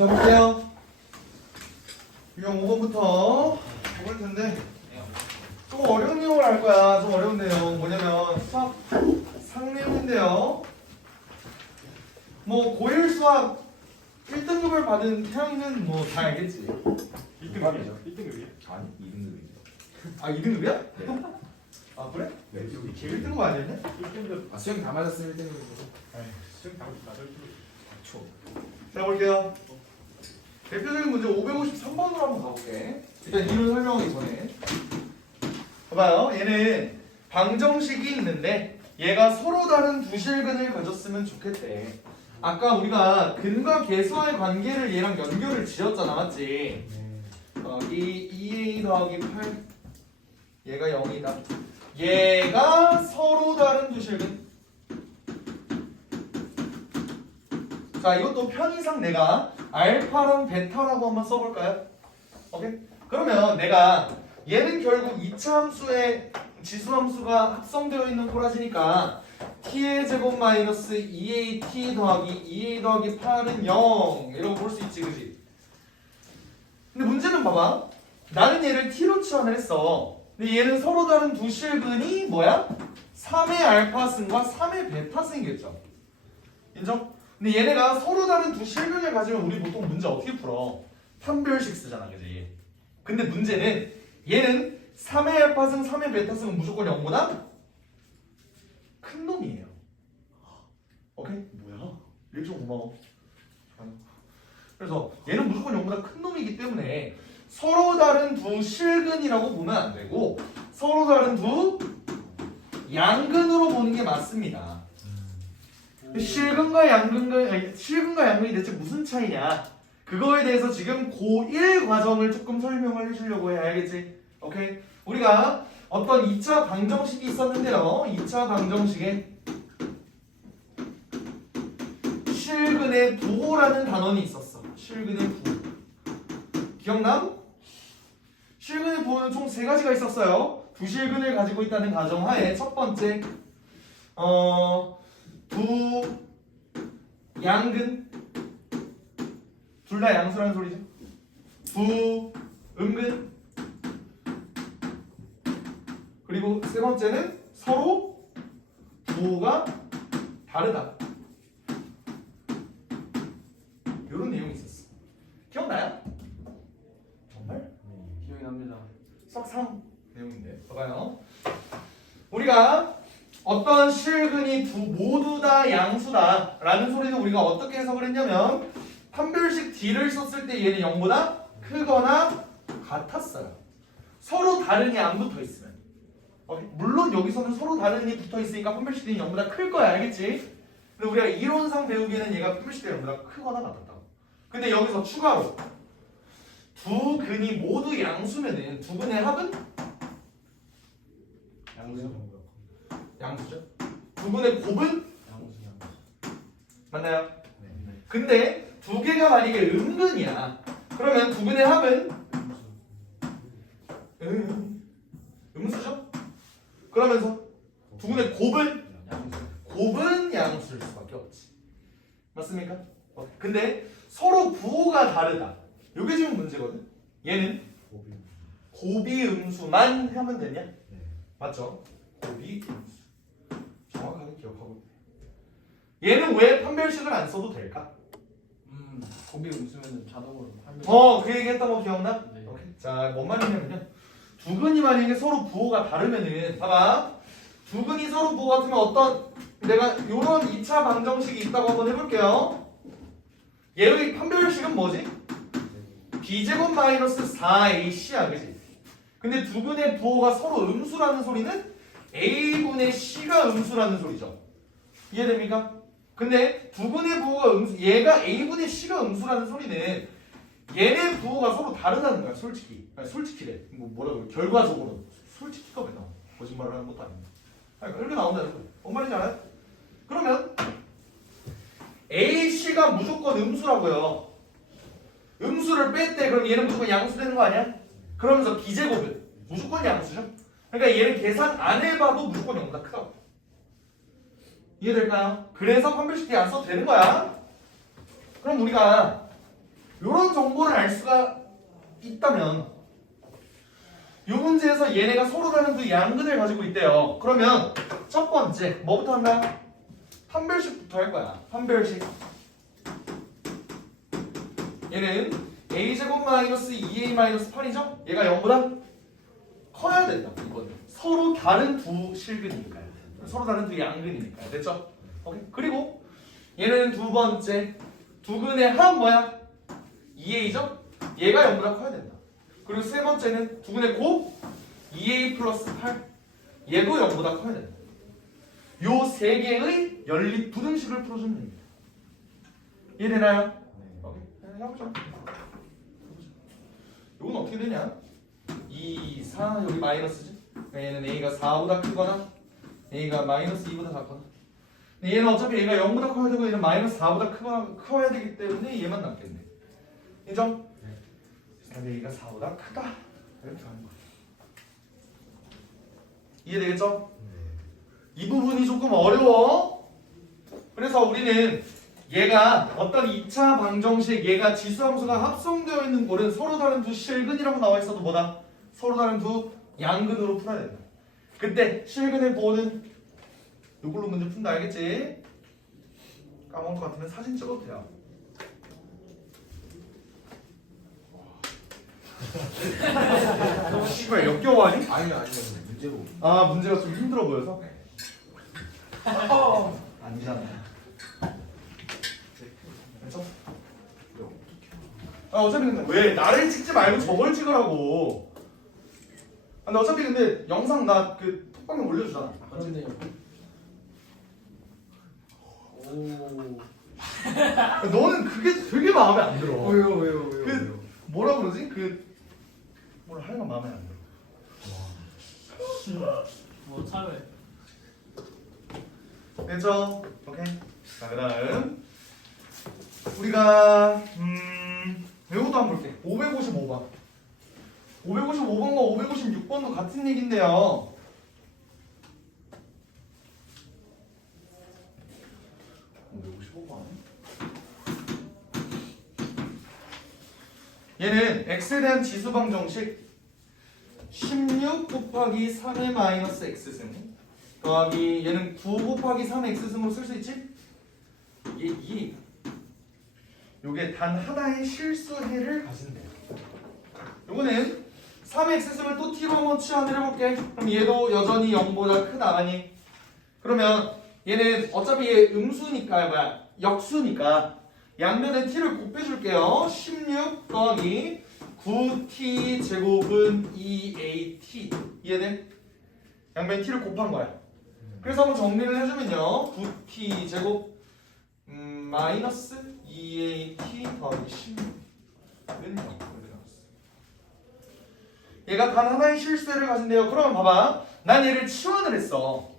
자, 볼게요. 유형 5번부터 해볼 텐데 좀 어려운 내용을 할 거야. 좀 어려운 내용 뭐냐면 수학 상내용인데요. 뭐 고1 수학 1등급을 받은 태양이는 뭐 다 알겠지. 1등급이죠. 1등급이요? 아니 2등급이죠. 아 2등급이야? 네. 아 그래? 네, 여기 1등급 아니었네? 1등급. 아 수영 다 맞았으면 1등급이고. 수영 다 맞을 줄. 초. 자 볼게요. 대표적인 문제 553번으로 한번 가볼게. 일단 이론 설명하기 전에 봐봐요. 얘는 방정식이 있는데 얘가 서로 다른 두 실근을 가졌으면 좋겠대. 아까 우리가 근과 계수와의 관계를 얘랑 연결을 지었잖아, 맞지? 이 2a 더하기 8 얘가 0이다. 얘가 서로 다른 두 실근. 자, 이것도 편의상 내가 알파랑 베타라고 한번 써볼까요? 오케이? 그러면 내가 얘는 결국 2차 함수의 지수함수가 합성되어 있는 꼬라지니까 t의 제곱 마이너스 2at 더하기 2a 더하기 8은 0 이라고 볼 수 있지, 그지? 근데 문제는 봐봐. 나는 얘를 t로 치환을 했어. 근데 얘는 서로 다른 두 실근이 뭐야? 3의 알파승과 3의 베타승이겠죠. 인정? 근데 얘네가 서로 다른 두 실근을 가지면 우리 보통 문제 어떻게 풀어? 판별식 쓰잖아, 그지? 근데 문제는 얘는 3의 알파승, 3의 베타승은 무조건 0보다 큰 놈이에요. 오케이? 뭐야? 리액션 고마워. 그래서 얘는 무조건 0보다 큰 놈이기 때문에 서로 다른 두 실근이라고 보면 안 되고 서로 다른 두 양근으로 보는 게 맞습니다. 실근과 양근이 대체 무슨 차이냐? 그거에 대해서 지금 고1 과정을 조금 설명을 해주려고 해. 알겠지? 오케이? 우리가 어떤 2차 방정식이 있었는데요. 2차 방정식에 실근의 부호라는 단원이 있었어. 실근의 부호. 기억나? 실근의 부호는 총 3가지가 있었어요. 두 실근을 가지고 있다는 가정하에 첫 번째 두 양근 둘 다 양수라는 소리죠. 두 음근 그리고 세 번째는 서로 부호가 다르다. 이런 내용이 있었어. 기억나요? 정말? 기억이 납니다. 수학상 내용인데 봐봐요. 우리가 어떤 실근이 모두 다 양수다 라는 소리는 우리가 어떻게 해석을 했냐면 판별식 D를 썼을 때 얘는 0보다 크거나 같았어요. 서로 다른이 안 붙어 있으면. 물론 여기서는 서로 다른이 붙어 있으니까 판별식 D는 0보다 클 거야, 알겠지? 근데 우리가 이론상 배우기에는 얘가 판별식 D가 0보다 크거나 같았다. 근데 여기서 추가로 두 근이 모두 양수면은 두 근의 합은 양수죠. 두 근의 곱은 맞나요? 근데 두 개가 만약에 음근이야. 그러면 두 근의 합은 음수죠. 그러면서 두 근의 곱은 양수일 수밖에 없지. 맞습니까? 근데 서로 부호가 다르다. 이게 지금 문제거든. 얘는 곱이 음수만 하면 되냐? 맞죠? 곱이 음수. 정확하게 기억하고 있네. 얘는 왜 판별식을 안 써도 될까? 곱이 음수면 자동으로 하면. 그 얘기했던 거 기억나? 네. 오케이. 자, 뭔 말이냐면요. 두 근이 만약에 서로 부호가 다르면은 봐봐. 두 근이 서로 부호 같으면 어떤 내가 요런 2차 방정식이 있다고 한번 해볼게요. 얘의 판별식은 뭐지? b제곱 마이너스 4ac야, 그지? 근데 두 근의 부호가 서로 음수라는 소리는 a분의 c가 음수라는 소리죠. 이해됩니까? 근데 두 근의 부호가 음수, 얘가 a분의 c가 음수라는 소리는 얘네 부호가 서로 다르다는 거야, 솔직히. 아니, 솔직히래. 뭐라고 결과적으로. 솔직히가 왜 나와? 거짓말을 하는 것도 아닌데. 이렇게 나온다는 거야. 뭔 말인지 알아요? 그러면 ac가 무조건 음수라고요. 음수를 뺐대. 그럼 얘는 무조건 양수 되는 거 아니야? 그러면서 b제곱은 무조건 양수죠. 그러니까 얘는 계산 안 해봐도 무조건 0보다 크다고. 이해될까요? 그래서 판별식 D 안 써도 되는 거야. 그럼 우리가 이런 정보를 알 수가 있다면 이 문제에서 얘네가 서로 다른 두 양근을 가지고 있대요. 그러면 첫 번째 뭐부터 한다? 판별식부터 할 거야. 판별식. 얘는 a제곱 마이너스 2a 마이너스 8이죠? 얘가 0보다 커야 된다. 이거는 서로 다른 두 실근이니까요. 서로 다른 두 양근이니까요. 됐죠? 오케이. 그리고 얘는 두 번째 두근의 합 뭐야? 2a죠? 얘가 0보다 커야 된다. 그리고 세 번째는 두근의 곱 2a 플러스 8 얘도 0보다 커야 된다. 요 세 개의 연립 부등식을 풀어주면 됩니다. 이해되나요? 오케이. 해보자. 요건 어떻게 되냐? 2, 4 여기 마이너스지? 그러니까 얘는 a가 4보다 크거나 a가 마이너스 2보다 작거나 근데 얘는 어차피 얘가 0보다 커야 되고 얘는 마이너스 4보다 커야 되기 때문에 얘만 남겠네. 인정? 근데 얘가 4보다 크다 이렇게 하는 거야. 이해되겠죠? 이 부분이 조금 어려워. 그래서 우리는 얘가 어떤 2차 방정식 얘가 지수함수가 합성되어 있는 꼴은 서로 다른 두 실근이라고 나와 있어도 뭐다? 서로 다른 두 양근으로 풀어야 된다. 그때 실근의 보호는 이걸로 문제 푼다 알겠지? 까먹은 것 같으면 사진 찍어도 돼요. 씨발 역겨워하니? 아니요 문제로. 아 문제가 좀 힘들어 보여서? 아니잖아. 그렇죠? 아 어차피 근데 왜 나를 찍지 말고 저걸 찍으라고? 아, 근데 어차피 근데 영상 나 그 톡방에 올려주잖아. 맞네요. 오. 너는 그게 되게 마음에 안 들어. 왜요? 그 뭐라 그러지? 그 뭐라 하여간 마음에 안 들어. 뭐 참해. 됐죠? 오케이. 자 그다음 우리가 이것도 한번 볼게. 555번. 555번과 556번도 같은 얘긴데요. 얘는 x에 대한 지수 방정식 16 곱하기 3의 마이너스 x승 더하기 얘는 9 곱하기 3의 x승으로 쓸 수 있지? 이게 요게 단 하나의 실수해를 가진대요. 요거는 3의 x승을 또 t로 한번 치환을 해볼게. 그럼 얘도 여전히 0보다 크다 아니? 그러면 얘는 어차피 얘 음수니까 역수니까 양면에 t를 곱해줄게요. 16 더하기 9t 제곱은 2at 이해돼? 양면에 t를 곱한 거야. 그래서 한번 정리를 해주면요. 9t 제곱 마이너스 2at 더하기 16은 0 얘가 단 하나의 실수를 가진대요. 그러면 봐봐. 난 얘를 치환을 했어.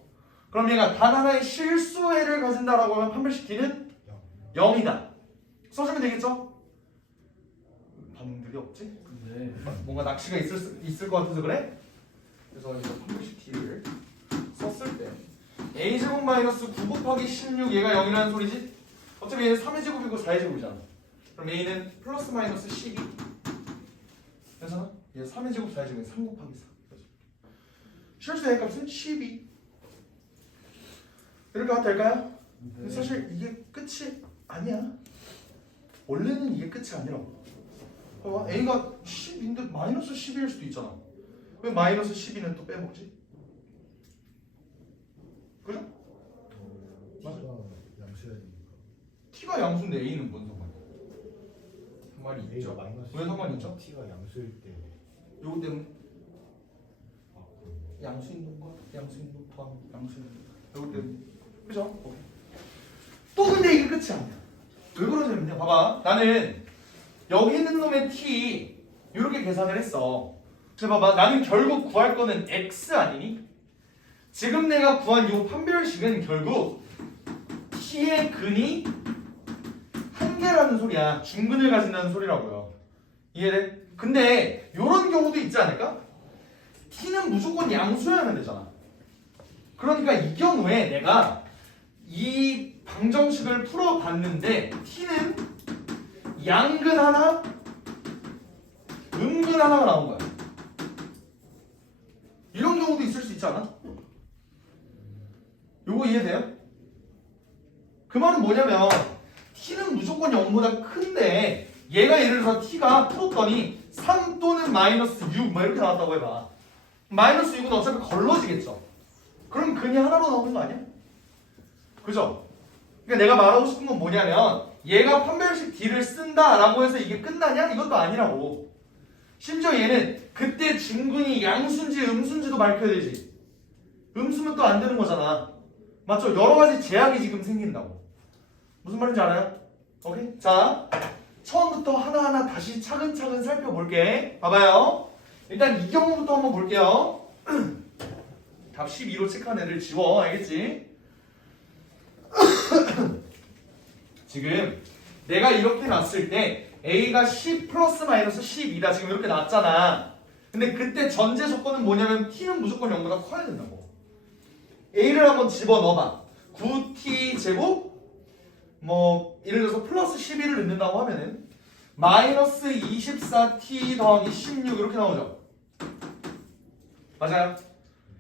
그럼 얘가 단 하나의 실수해를 가진다라고 하면 판별식 t는 0이다. 써주면 되겠죠? 반응들이 없지? 네. 뭔가 낚시가 있을 것 같아서 그래? 그래서 이거 판별식 t를 썼을 때 a제곱 마이너스 9 곱하기 16 얘가 0이라는 소리지? 어차피 얘는 3의 제곱이고 4의 제곱이잖아. 그럼 a는 플러스 마이너스 12 괜찮아? 얘 3의 제곱 4의 제곱이 3 곱하기 4 실수의 값은 12 이렇게 하면 될까요? 근데 사실 이게 끝이 아니야. 원래는 이게 끝이 아니라고. 봐봐 a가 10인데 마이너스 12일 수도 있잖아. 왜 마이너스 12는 또 빼먹지? 그죠? 맞아. 양수해야 되니까. t가 양수인데 a는 뭔 상관이야? 상관이 A가 있죠. 마이너스 왜 상관이 있죠? T가 양수일 때. 요거 때문에 아, 그럼. 양수인 놈과 양수인 놈 더하면 양수인 놈 요거 때문에 그죠? 오케이. 또 근데 이게 끝이 아니야. 왜 그러냐면요. 봐봐. 나는 여기 있는 놈의 t 이렇게 계산을 했어. 근데 봐봐. 나는 결국 구할 거는 x 아니니? 지금 내가 구한 이 판별식은 결국 t의 근이 한 개라는 소리야. 중근을 가진다는 소리라고요. 이해돼? 근데 이런 경우도 있지 않을까? t는 무조건 양수여야만 되잖아. 그러니까 이 경우에 내가 이 방정식을 풀어봤는데 t는 양근 하나, 음근 하나가 나온 거야. 이런 경우도 있을 수 있지 않아? 요거 이해돼요? 그 말은 뭐냐면 t는 무조건 0보다 큰데 얘가 예를 들어서 t가 풀었더니 3 또는 마이너스 6 막 이렇게 나왔다고 해봐. 마이너스 6은 어차피 걸러지겠죠. 그럼 근이 하나로 나오는 거 아니야? 그죠? 그러니까 내가 말하고 싶은 건 뭐냐면 얘가 판별식 D를 쓴다라고 해서 이게 끝나냐? 이것도 아니라고. 심지어 얘는 그때 중근이 양수인지 음수인지도 밝혀야 되지. 음수면 또 안 되는 거잖아. 맞죠? 여러 가지 제약이 지금 생긴다고. 무슨 말인지 알아요? 오케이? 자, 처음부터 하나하나 다시 차근차근 살펴볼게. 봐봐요. 일단 이 경우부터 한번 볼게요. 답 12로 체크한 애들 지워. 알겠지? 지금 내가 이렇게 놨을 때 A가 10 플러스 마이너스 10이다. 지금 이렇게 놨잖아. 근데 그때 전제 조건은 뭐냐면 T는 무조건 0보다 커야 된다고. A를 한번 집어넣어봐. 9T 제곱 뭐 예를 들어서 플러스 11을 넣는다고 하면은 마이너스 24T 더하기 16 이렇게 나오죠. 맞아요.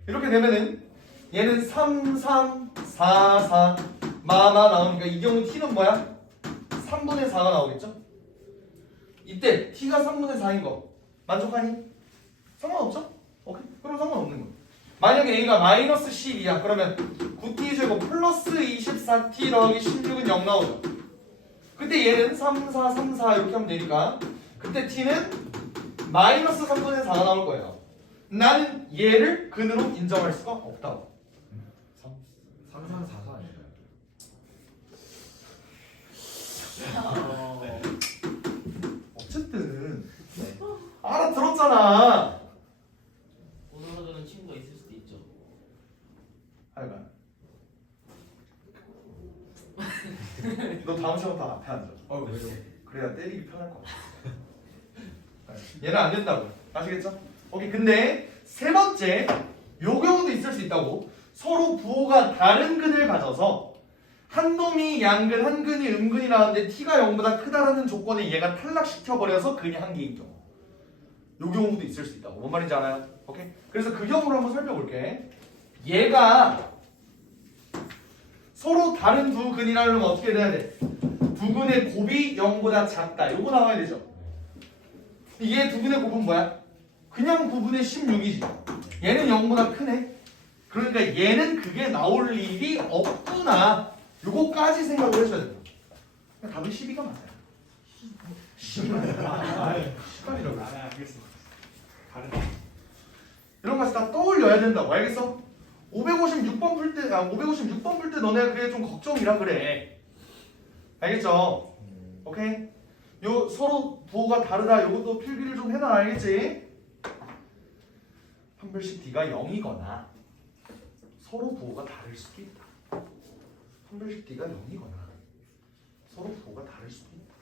이렇게 되면은 얘는 3, 3, 4, 4 마마 나오니까 이 경우 T는 뭐야? 3분의 4가 나오겠죠? 이때 T가 3분의 4인 거 만족하니? 상관없죠? 오케이? 그럼 상관없는 거. 만약에 A가 마이너스 12야 그러면 9T 제곱 플러스 24T 더하기 16은 0 나오죠. 그때 얘는 3, 4, 3, 4 이렇게 하면 되니까 그때 T는 마이너스 3분의 4가 나올 거예요. 나는 얘를 근으로 인정할 수가 없다고. 3, 3, 4, 4 아닌가요? 어쨌든 알아들었잖아. 오늘하고는 친구가 있을 수도 있죠. 하여간 너 다음 시간부터 앞에 앉아. 왜요? 그래야 때리기 편할 것 같아. 얘는 안 된다고. 아시겠죠? 오케이. 근데 세 번째 요 경우도 있을 수 있다고. 서로 부호가 다른 근을 가져서 한 놈이 양근, 한 근이 음근이 나왔는데 t가 0보다 크다라는 조건에 얘가 탈락시켜버려서 근이 한 개인 경우. 요 경우도 있을 수 있다고. 뭔 말인지 알아요? 오케이? 그래서 그 경우를 한번 살펴볼게. 얘가 서로 다른 두 근이라면 어떻게 돼야 돼? 두 근의 곱이 0보다 작다. 요거 나와야 되죠. 이게 두 근의 곱은 뭐야? 그냥 9분의 16이지. 얘는 0보다 크네. 그러니까 얘는 그게 나올 일이 없구나. 요거까지 생각을 해줘야 된다. 답은 12가 맞아요. 10이라고. 알겠습니다. 이런 거 다 떠올려야 된다고. 알겠어? 556번 풀 때, 556번 풀 때 너네가 그게 좀 걱정이라 그래. 알겠죠? 오케이? 요 서로 부호가 다르다. 요것도 필기를 좀 해놔. 알겠지? 판별식 D가 0이거나 서로 부호가 다를 수도 있다. 판별식 D가 0이거나 서로 부호가 다를 수도 있다.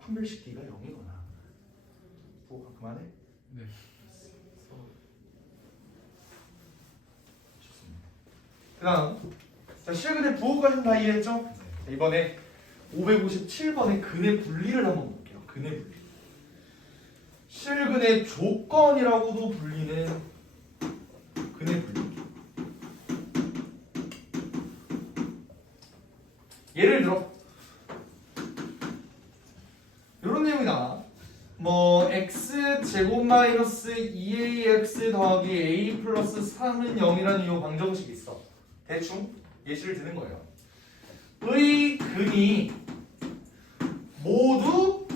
판별식 D가 0이거나 부호가 그만해? 네. 좋습니다. 그 다음 자 실근의 부호까지는 다 이해했죠? 자, 이번에 557번의 근의 분리를 한번 볼게요. 근의 분리. 실근의 조건이라고도 불리는 근의 분리. 예를 들어 이런 내용이 나와. 뭐 x 제곱 마이너스 2ax 더하기 a 플러스 3은 0이라는 이 방정식이 있어. 대충 예시를 드는 거예요. 의 근이 모두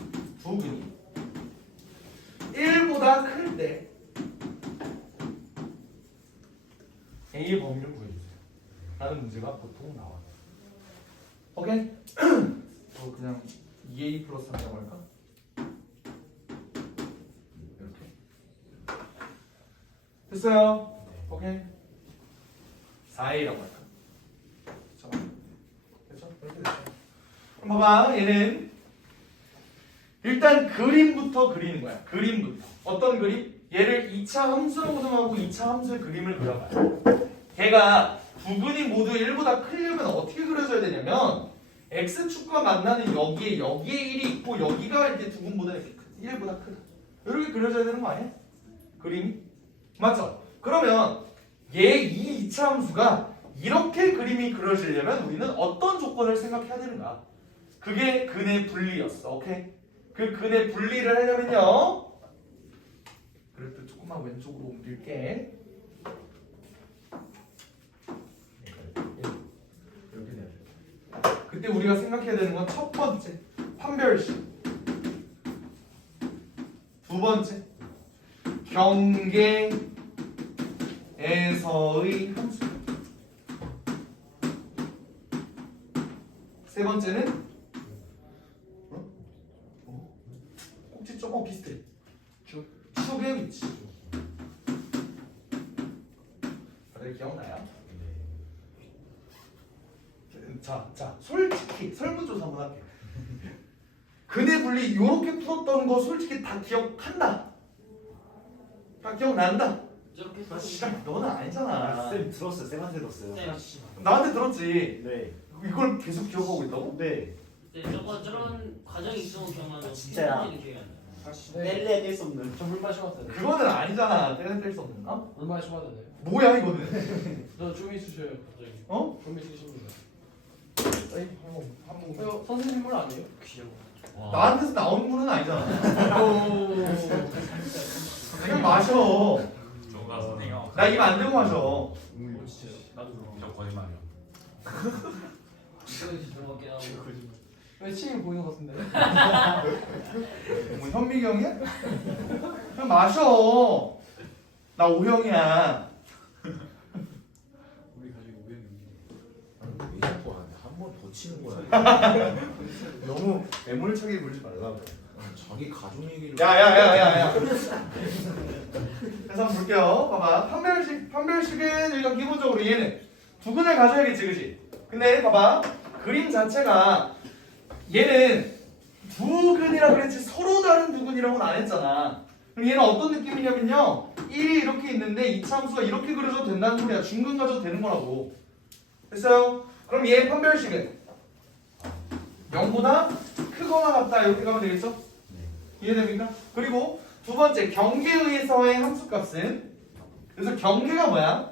두 근이 1보다 클 때 A의 범위를 구해주세요. 라는 문제가 보통 나와요. 오케이? 그냥 2A 플러스 한다고 할까? 이렇게 됐어요? 오케이? 4A라고 할까? 됐죠? 이렇게 됐죠? 그럼 봐봐. 얘는 일단 그림부터 그리는 거야. 그림부터. 어떤 그림? 얘를 2차 함수라고 생각하고 2차 함수의 그림을 그려봐요. 걔가 두 근이 모두 1보다 크려면 어떻게 그려줘야 되냐면 x축과 만나는 여기에 1이 있고 여기가 이제 두근보다 이렇게 1보다 크다. 이렇게 그려져야 되는 거 아니야? 그림이? 맞죠? 그러면 얘 이 2차 함수가 이렇게 그림이 그려지려면 우리는 어떤 조건을 생각해야 되는가? 그게 근의 분리였어. 오케이? 그 근의 분리를 하려면요. 그래도 조금만 왼쪽으로 옮길게. 그때 우리가 생각해야 되는 건 첫 번째 판별식, 두 번째 경계에서의 함수, 세 번째는 꼭지 조금 비슷해. 축의 위치. 다들 기억나요? 자, 솔직히 설문조사 한번 할게. 근의 분리 요렇게 풀었던 거 솔직히 다 기억한다. 다 기억난다. 저렇게 나 시간 너는 아니잖아. 쌤 들었어요. 쌤한테 들었어요. 네. 나한테 들었지. 네. 이걸 계속 기억하고 있다고? 네. 네, 저런 과정이 있으면 기억나는 진짜야. 기억이 안 나요. 뗄래야 뗄 수 없는. 저 물만 쉬어봤어요. 그거는 아니잖아. 뗄수 없는. 어? 물만 쉬어봤는데. 뭐야 이거는? 저좀 있으셔요 갑자기. 어? 좀 있으십니다. 에이, 한번 이거 선생님 물 아니에요? 나한테서 나오는 분은 아니잖아. 그냥 마셔. 저가 선생님 나 입 안 대고 마셔. 진짜 나도 그럼. 저 거짓말이요. 이거지 들어가게 하고. 왜 침이 보이는 것 같은데? 뭐 현미경이야? 그냥 마셔. 나 O형이야. 우리 가족이 우연히. 왜 자꾸 한번 더 치는 거야? 너무 애몰차게 굴지 말라고. 자기 가족 얘기를. 야야야야야. 그래서 한번 볼게요. 봐봐. 판별식은 일단 기본적으로 얘는 두 근을 가져야겠지, 그지? 근데 봐봐. 그림 자체가 얘는 두 근이라 그랬지 서로 다른 두 근이라고는 안 했잖아. 그럼 얘는 어떤 느낌이냐면요. 1이 이렇게 있는데 2차 함수가 이렇게 그려져도 된다는 소리야. 중근 가져도 되는 거라고. 됐어요? 그럼 얘의 판별식은 0보다 크거나 같다 이렇게 가면 되겠죠? 이해됩니까? 그리고 두 번째 경계의에서의 함수값은 그래서 경계가 뭐야?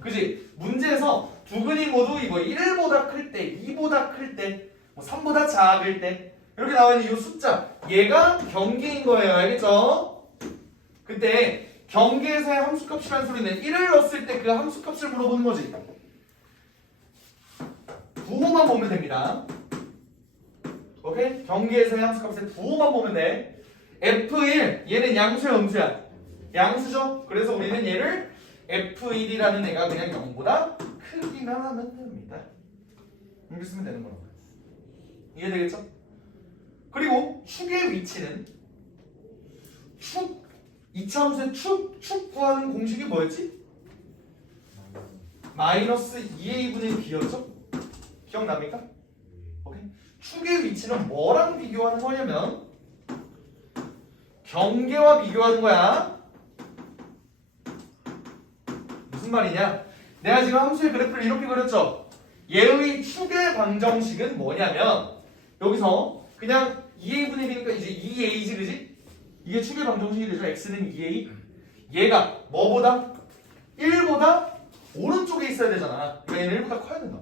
그지? 문제에서 두 근이 모두 이거 1보다 클 때, 2보다 클 때, 뭐 3보다 작을 때 이렇게 나와 있는 이 숫자 얘가 경계인 거예요. 알겠죠? 그때 경계에서의 함수값이라는 소리는 1을 넣었을 때 그 함수값을 물어보는 거지. 부호만 보면 됩니다. 오케이? 경계에서의 함수값의 부호만 보면 돼. F1 얘는 양수야 음수야? 양수죠? 그래서 우리는 얘를 F1이라는 애가 그냥 0보다 크기만 하면 됩니다. 이렇게 쓰면 되는 거라고. 이해되겠죠? 그리고 축의 위치는 축 2차 함수의 축 구하는 공식이 뭐였지? 마이너스 2a분의 b였죠? 기억납니까? 오케이? 축의 위치는 뭐랑 비교하는 거냐면 경계와 비교하는 거야. 무슨 말이냐? 내가 지금 함수의 그래프를 이렇게 그렸죠? 얘의 축의 방정식은 뭐냐면 여기서 그냥 2a분의 b니까 이제 2a지 그지? 이게 축의 방정식이 되죠. x는 2a. 얘가 뭐보다? 1보다 오른쪽에 있어야 되잖아. 그러니까 얘는 1보다 커야 된다.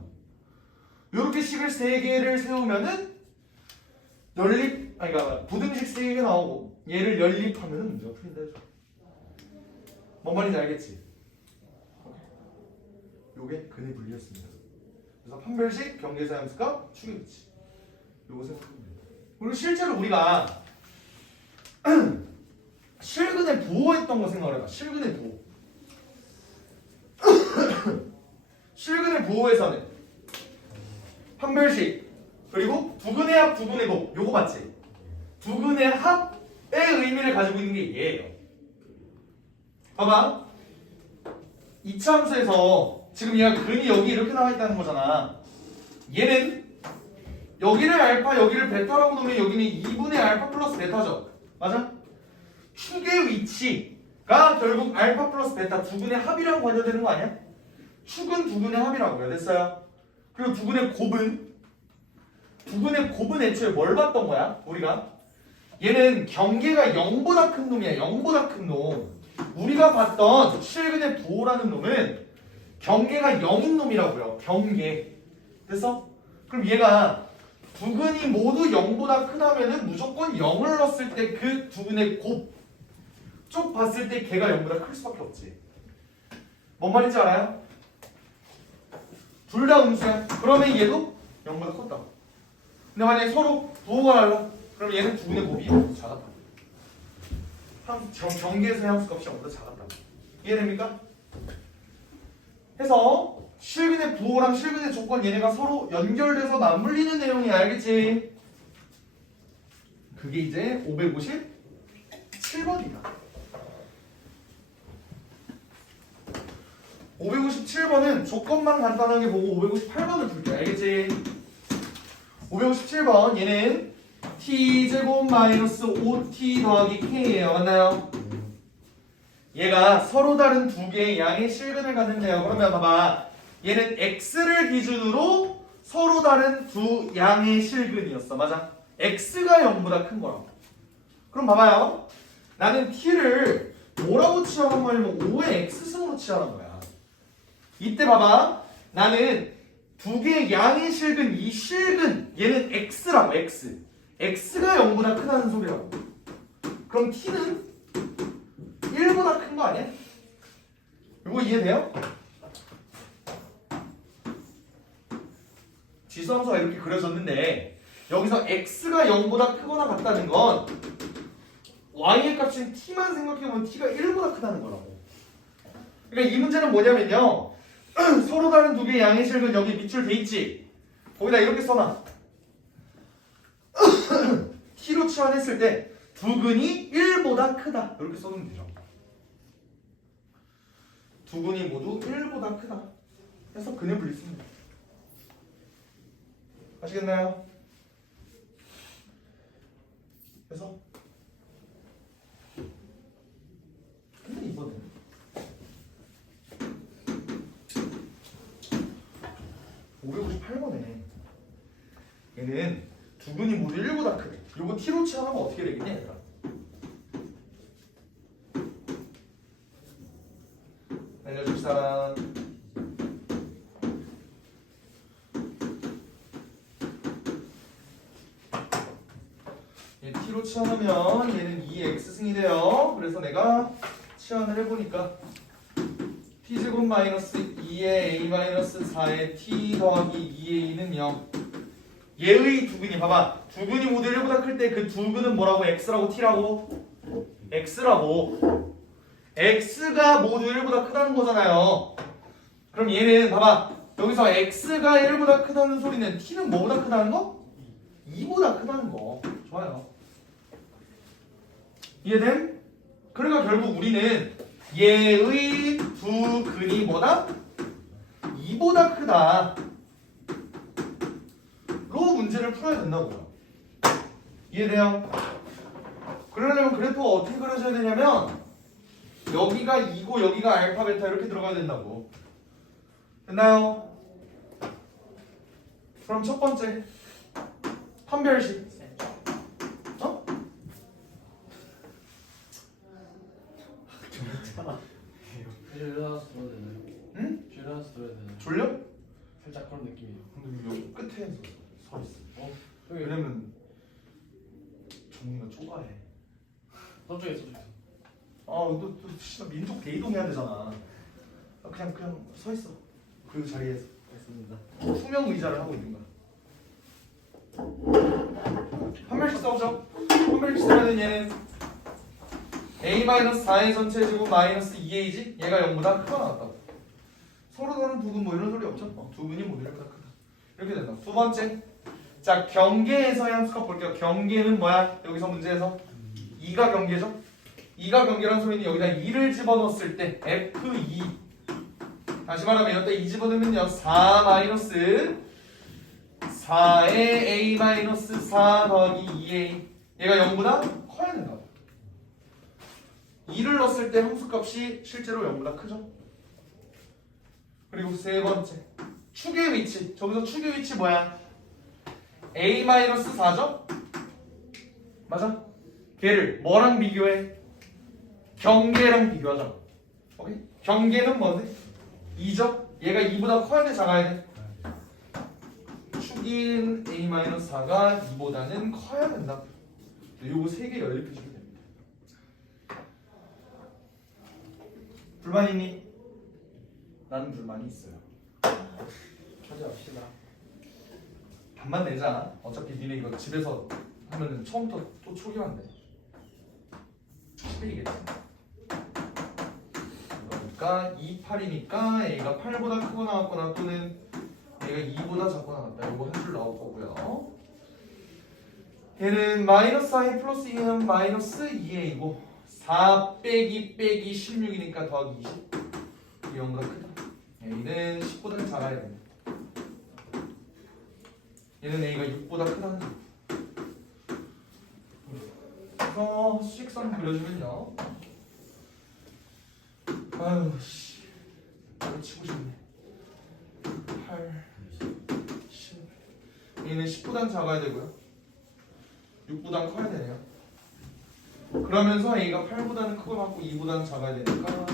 이렇게 식을 3개를 세우면은 그러니까 부등식 3개가 나오고 얘를 연립하면은 문제가 풀린다 해줘. 뭔 말인지 알겠지? 요게 근의 분리였습니다. 그래서 판별식, 경계사 함수가 축의 위치. 요거 생각하면 됩니다. 그리고 실제로 우리가 실근의 부호했던 거 생각을 해봐. 실근의 부호. 실근의 부호에서는 판별식 그리고 두근의 합, 두근의 곱 요거 맞지? 두근의 합의 의미를 가지고 있는 게 얘예요. 봐봐. 2차 함수에서 지금 얘가 근이 여기 이렇게 나와 있다는 거잖아. 얘는 여기를 알파, 여기를 베타라고 놓으면 여기는 2분의 알파 플러스 베타죠. 맞아? 축의 위치가 결국 알파 플러스 베타 두근의 합이라고 관여되는 거 아니야? 축은 두근의 합이라고요. 됐어요? 그리고 두근의 곱은 두근의 곱은 애초에 뭘 봤던 거야? 우리가 얘는 경계가 0보다 큰 놈이야. 0보다 큰 놈. 우리가 봤던 실근의 부호라는 놈은 경계가 0인 놈이라고요. 경계. 됐어? 그럼 얘가 두근이 모두 0보다 크다면은 무조건 0을 넣었을 때 그 두근의 곱 쪽 봤을 때 걔가 0보다 클 수밖에 없지. 뭔 말인지 알아요? 둘 다 음수야. 그러면 얘도 0보다 컸다. 근데 만약에 서로 부호가 달라. 그럼 얘는 두근의 곱이 0보다 작았다. 경계에서 함수값이 0보다 작았다. 이해됩니까? 해서 실근의 부호랑 실근의 조건 얘네가 서로 연결돼서 맞물리는 내용이 알겠지? 그게 이제 557번이다. 557번은 조건만 간단하게 보고 558번을 줄게. 알겠지? 557번 얘는 t제곱 마이너스 5t 더하기 k예요. 맞나요? 얘가 서로 다른 두 개의 양의 실근을 갖는데요. 그러면 봐봐. 얘는 x를 기준으로 서로 다른 두 양의 실근이었어. 맞아? x가 0보다 큰 거라고. 그럼 봐봐요. 나는 t를 뭐라고 취하란 말이면 5의 x승으로 취하란 거야. 이때 봐봐. 나는 두 개의 양의 실근, 이 실근 얘는 x라고. x가 0보다 크다는 소리라고. 그럼 t는 1보다 큰 거 아니야? 이거 이해돼요? 지수함수가 이렇게 그려졌는데 여기서 x가 0보다 크거나 같다는 건 y의 값인 t만 생각해보면 t가 1보다 크다는 거라고. 그러니까 이 문제는 뭐냐면요. 서로 다른 두 개의 양의 실근 여기 밑줄 돼 있지? 거기다 이렇게 써놔. t로 치환했을 때 두근이 1보다 크다. 이렇게 써놓으면 되죠. 두근이 모두 1보다 크다. 해서 근의 분리습니다. 아시겠나요? 그래서 근데 이번에는 558번에 얘는 두근이 모두 1보다 크대. 요거 t로 치환하면 어떻게 되겠냐 얘들아? 알려줄 사람. 얘 t로 치환하면 얘는 2x승이 돼요. 그래서 내가 치환을 해보니까 t제곱 마이너스 2의 a 마이너스 4의 t 더하기 2a는 0. 얘의 두근이 봐봐. 두근이 모두 1보다 클 때 그 두근은 뭐라고? x라고 t라고? x라고. x가 모두 1보다 크다는 거잖아요. 그럼 얘는 봐봐. 여기서 x가 1보다 크다는 소리는 t는 뭐보다 크다는 거? 2보다 크다는 거. 좋아요. 이해됨? 그러니까 결국 우리는 얘의 두 근이 뭐다? 2보다 크다 로 문제를 풀어야 된다고요. 이해돼요? 그러려면 그래프가 어떻게 그려져야 되냐면 여기가 2고 여기가 알파 베타 이렇게 들어가야 된다고. 됐나요? 그럼 첫 번째 판별식. 어? 줄여서 들어야 되나요? 응? 줄여서 들어야 되나요? 졸려? 살짝 그런 느낌이에요. 근데 여기 끝에 서 있어. 여기 왜냐면 종이가 좁아해. 서쪽에 서쪽에. 너 진짜 민족 대이동해야 되잖아. 그냥 서 있어. 그 자리에서. 됐습니다. 투명 의자를 하고 있는 거야. 판별식 써보죠. 판별식 쓰면은 얘는 a-4의 전체 제곱 마이너스 2a지? 얘가 0보다 크거나 같다고. 서로 다른 두근 뭐 이런 소리 없죠? 두근이 모두 이렇게 크다. 이렇게 된다. 두 번째. 자, 경계에서의 함수값 볼게요. 경계는 뭐야? 여기서 문제에서 2가 경계죠? 2가 경계란 소리는 여기다 2를 집어넣었을 때 F2. 다시 말하면 여기다 2 집어넣으면요 4 마이너스 4의 A 마이너스 4 더하기 2A. 얘가 0보다 커야 된다. 2를 넣었을 때 함수값이 실제로 0보다 크죠? 그리고 세 번째 축의 위치. 저기서 축의 위치 뭐야? a-4죠? 맞아? 걔를 뭐랑 비교해? 경계랑 비교하자. 오케이? 경계는 뭔데? 2죠? 얘가 2보다 커야 돼, 작아야 돼? 축인 a-4가 2보다는 커야 된다. 요거 3개 연립해주면 됩니다. 불만 있니? 나는 불만이 있어요. 찾아합시다. 반만 내자. 어차피 니네 이거 집에서 하면은 처음부터 또 초기화인데 11이겠지. 그러니까 2, 8이니까 A가 8보다 크고 나왔거나 또는 A가 2보다 작고 나왔다. 이거 한 줄 나올 거고요. 얘는 마이너스 I 플러스 2는 마이너스 2A이고 4 빼기 16이니까 더하기 20. 이 0보다 크다. A는 10보다 작아야 됩니다. 얘는 A가 6보다 크다는 거. 그래서 수직선 그려주면요. 아유 씨, 나도 치고 싶네. 8, 10. 얘는 10보다 작아야 되고요. 6보다 커야 되네요. 그러면서 A가 8보다는 크고 나왔고 2보다는 작아야 되니까.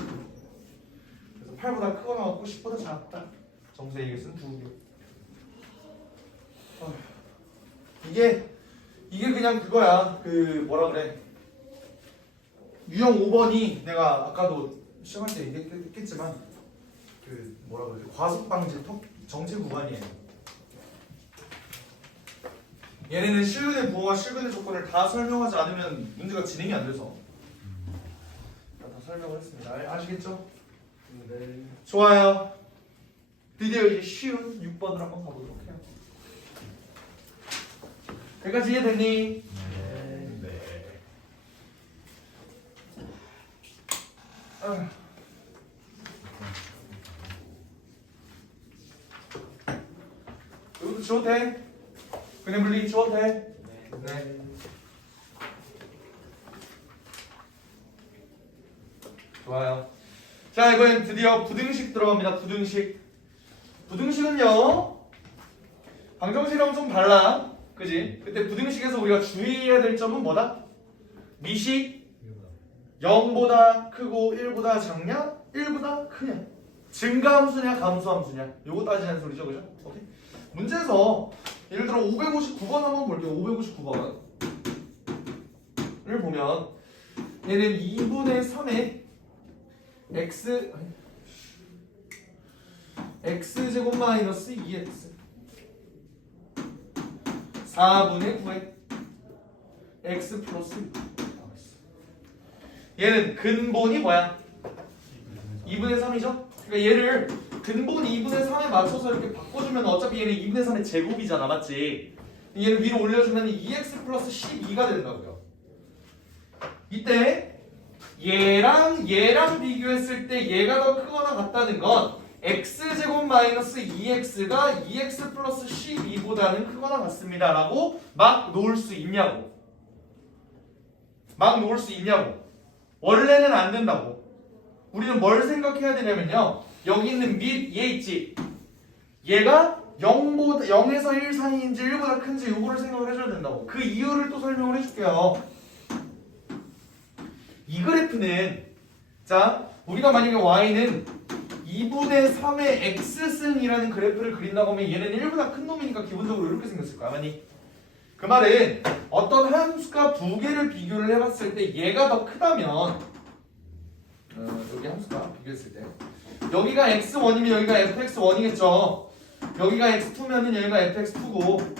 그래서 8보다 크고 나왔고 10보다 작다. 정수의 이것은 2개. 이게 그냥 그거야. 그 뭐라 그래? 유형 5번이 내가 아까도 시험할 때 얘기했겠지만 그 뭐라 그래? 과속 방지 정체 구간이에요. 얘네는 실근의 부호와 실근의 조건을 다 설명하지 않으면 문제가 진행이 안 돼서 다 설명을 했습니다. 아시겠죠? 네. 좋아요. 드디어 이제 쉬운 6번을 한번 가보도록 해요. 여기까지 이해됐니? 네. 이것도 지워도 돼? 그냥 물리기 지워도 돼? 네. 좋아요. 자, 이번엔 드디어 부등식 들어갑니다. 부등식은요 방정식이랑 좀 달라. 그지? 그때 부등식에서 우리가 주의해야 될 점은 뭐다? 미식 0보다 크고 1보다 작냐? 1보다 크냐? 증가함수냐 감소함수냐? 요거 따지는 소리죠. 그죠? 오케이. 문제에서 예를 들어 559번 한번 볼게요. 559번을 보면 얘는 2분의 3의 x제곱 마이너스 2x 4분의 9에 x 플러스 6. 얘는 근본이 뭐야? 2분의 3이죠? 그러니까 얘를 근본 2분의 3에 맞춰서 이렇게 바꿔주면 어차피 얘는 2분의 3의 제곱이잖아. 맞지? 얘를 위로 올려주면 2x 플러스 12가 된다고요. 이때 얘랑 비교했을 때 얘가 더 크거나 같다는 건 x제곱 마이너스 2x가 2x 플러스 12보다는 크거나 같습니다 라고 막 놓을 수 있냐고. 막 놓을 수 있냐고. 원래는 안 된다고. 우리는 뭘 생각해야 되냐면요, 여기 있는 밑 얘 있지? 얘가 0에서 1 사이인지 1보다 큰지 요거를 생각을 해줘야 된다고. 그 이유를 또 설명을 해줄게요. 이 그래프는, 자, 우리가 만약에 y는 2분의 3의 x승이라는 그래프를 그린다고 하면 얘는 1보다 큰 놈이니까 기본적으로 이렇게 생겼을 거야. 맞니? 그 말은 어떤 함수가 두 개를 비교를 해봤을 때 얘가 더 크다면, 여기 함수가 비교했을 때 여기가 x1이면 여기가 fx1이겠죠. 여기가 x2면은 여기가 fx2고,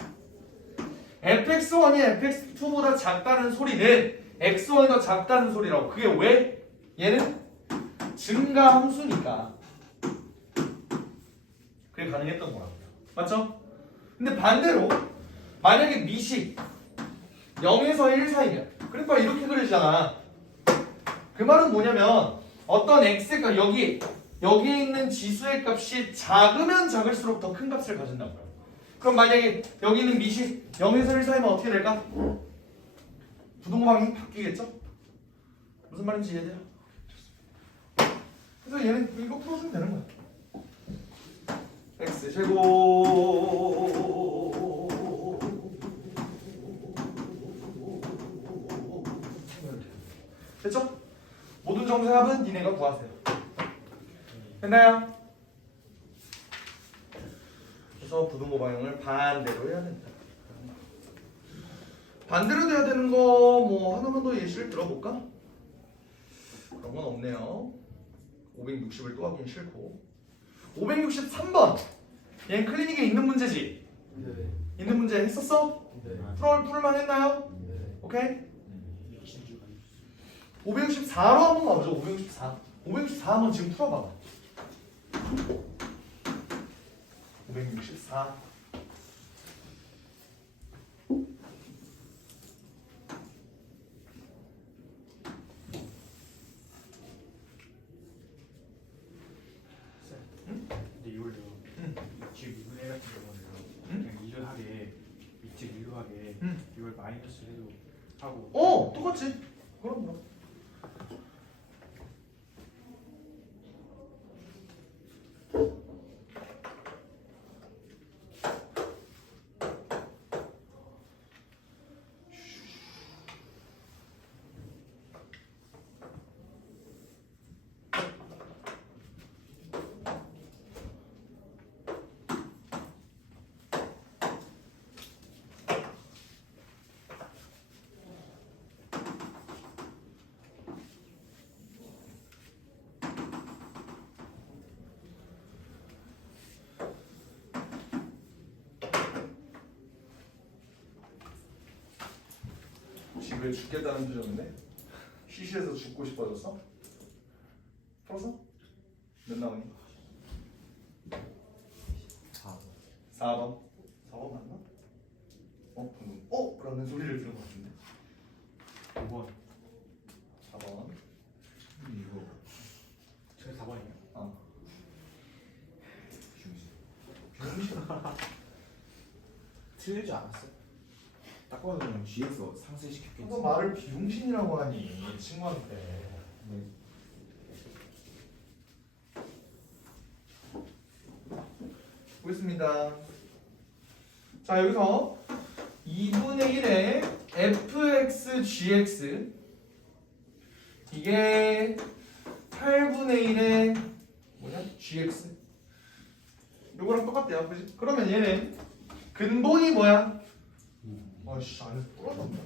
fx1이 fx2보다 작다는 소리는 x1이 더 작다는 소리라고. 그게 왜? 얘는 증가 함수니까 그게 가능했던 거라고요. 맞죠? 근데 반대로 만약에 미식 0에서 1 사이면, 그러니까 이렇게 그리잖아. 그 말은 뭐냐면 어떤 x가 여기에 있는 지수의 값이 작으면 작을수록 더 큰 값을 가진다고요. 그럼 만약에 여기 있는 미식 0에서 1 사이면 어떻게 될까? 부동방이 바뀌겠죠? 무슨 말인지 이해돼요? 그래서 얘는 이거 풀어주면 되는 거야. x제곱 됐죠? 모든 정사합은 니네가 구하세요. 됐나요? 그래서 부등호 방향을 반대로 해야 된다. 반대로 돼야 되는 거 뭐 하나만 더 예시를 들어볼까? 그런 건 없네요. 560을 또 하긴 싫고. 563번. 얘는 클리닉에 있는 문제지? 네. 있는 문제 했었어? 네. 풀만 했나요? 네. 오케이? 564로 한번 가보죠. 564. 564 한번 지금 풀어봐봐. 564. 근데 이걸로 지금 이분의 같은 경우는 그냥 유효하게 밑에 유효하게 이걸 마이너스 해도 하고 똑같지. 그럼. 집에 죽겠다는 표정인데? 시시해서 죽고 싶어졌어? 풀었어? 몇 나오니? 4번. 4번 맞나? 방금 라는 소리를 들은 것 같은데. 5번 4번. 이거 제가 4번이에요? 틀리지 않았어? 딱 봐도 그냥 뒤에서 상쇄시켰겠지. 너 말을 비용신이라고 하니 친구한테. 네. 보겠습니다. 자 여기서 2분의 1의 fx gx 이게 8분의 1의 뭐냐? gx 요거랑 똑같대요. 그지? 그러면 얘는 근본이 뭐야? 아씨 안에서 부러졌네.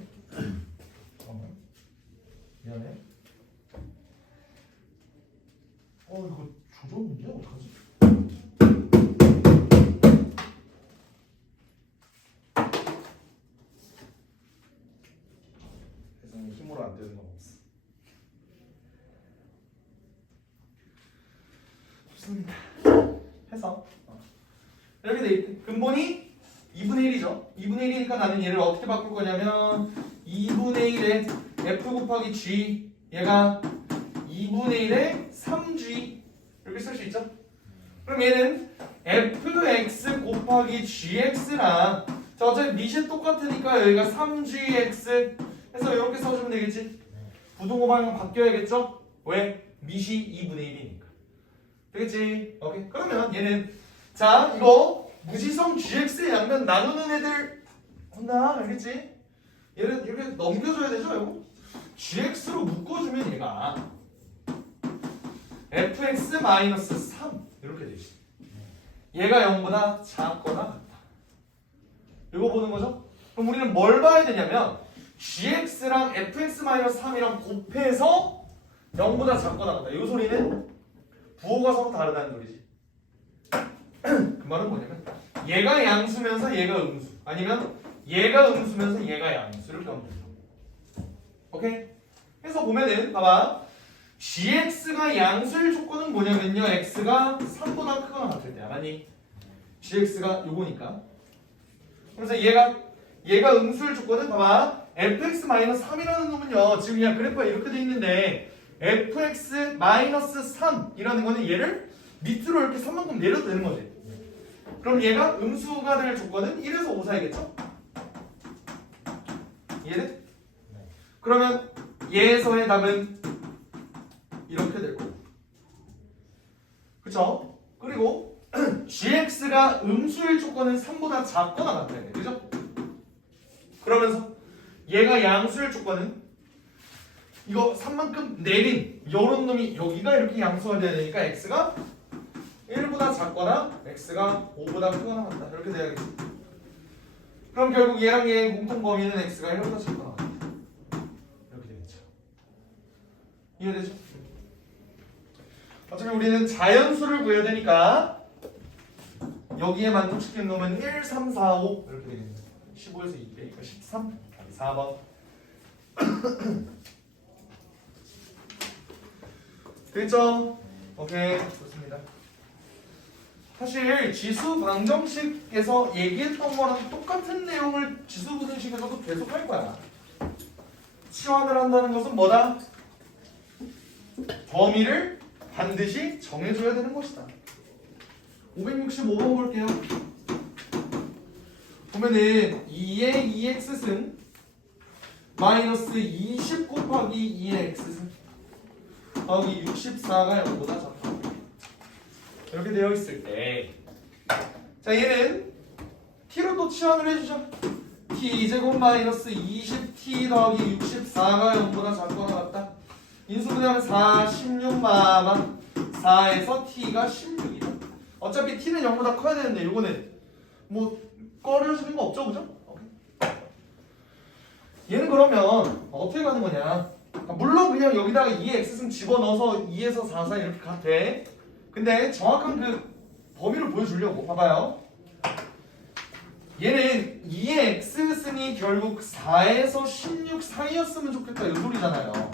잠깐만. 미안해. 이거 조절 문제야? 어떡하지? 세상에 힘으로 안 되는 건 없어. 좋습니다. 해서 이렇게 돼 있대. 근본이 2분의 1이죠. 2분의 1이니까 나는 얘를 어떻게 바꿀 거냐면 2분의 1에 f 곱하기 g 얘가 2분의 1에 3g 이렇게 쓸 수 있죠. 그럼 얘는 fx 곱하기 gx랑 자 어차피 밑이 똑같으니까 여기가 3gx 해서 이렇게 써주면 되겠지. 부등호 방향 바뀌어야겠죠. 왜? 밑이 2분의 1이니까 되겠지. 오케이. 그러면 얘는 자 이거 무지성 gx의 양면 나누는 애들 혼나 알겠지? 얘를 이렇게 넘겨줘야 되죠 이거? gx로 묶어주면 얘가 fx-3 이렇게 되지. 얘가 0보다 작거나 같다. 이거 보는 거죠? 그럼 우리는 뭘 봐야 되냐면 gx랑 fx-3이랑 곱해서 0보다 작거나 같다. 이 소리는 부호가 서로 다르다는 소리지. 그 말은 뭐냐면 얘가 양수면서 얘가 음수 아니면 얘가 음수면서 얘가 양수 이렇게 하면 되죠. 오케이? 그래서 보면은 봐봐 gx가 양수일 조건은 뭐냐면요 x가 3보다 크거나 같을 때 알았니? gx가 요거니까 그래서 얘가 음수일 조건은 봐봐 fx-3이라는 놈은요 지금 그냥 그래프가 이렇게 돼 있는데 fx-3이라는 거는 얘를 밑으로 이렇게 3만큼 내려도 되는 거지. 그럼 얘가 음수가 될 조건은 1에서 5 사이겠죠? 이해돼? 그러면 얘에서의 답은 이렇게 될 거고 그쵸? 그리고 gx가 음수일 조건은 3보다 작거나 같아야 돼. 그죠? 그러면서 얘가 양수일 조건은 이거 3만큼 내린 요런 놈이 여기가 이렇게 양수가 돼야 되니까 x가 1보다 작거나 x가 5보다 크거나 같다. 이렇게 돼야겠지. 그럼 결국 얘랑 얘의 공통 범위는 x가 1보다 작거나 같다. 이렇게 되겠죠. 이해되죠? 어차피 우리는 자연수를 구해야 되니까 여기에 만족시키는 놈은 1, 3, 4, 5 이렇게 되겠네요. 15에서 2 빼니까 13 4번. 됐죠? 오케이, 좋습니다. 사실 지수 방정식에서 얘기했던 거랑 똑같은 내용을 지수 부등식에서도 계속 할 거야. 치환을 한다는 것은 뭐다? 범위를 반드시 정해줘야 되는 것이다. 565번 볼게요. 보면은 2의 2x승 마이너스 20 곱하기 2의 x승 더하기 64가 0보다 작다. 이렇게 되어 있을 때, 자 얘는 t로 또 치환을 해주죠. t제곱 마이너스 20t 더하기 64가 0보다 작거나 같다. 인수분해하면 4, 16 마마 4에서 t가 16이다. 어차피 t는 0보다 커야 되는데 이거는 뭐 꺼려지는 거 없죠, 그죠? 오케이. 얘는 그러면 어떻게 가는 거냐? 물론 그냥 여기다가 2의 x승 집어넣어서 2에서 4, 4 이렇게 가도 돼. 근데 정확한 그 범위를 보여주려고 봐봐요. 얘는 2의 x승이 결국 4에서 16 사이였으면 좋겠다 이 소리잖아요.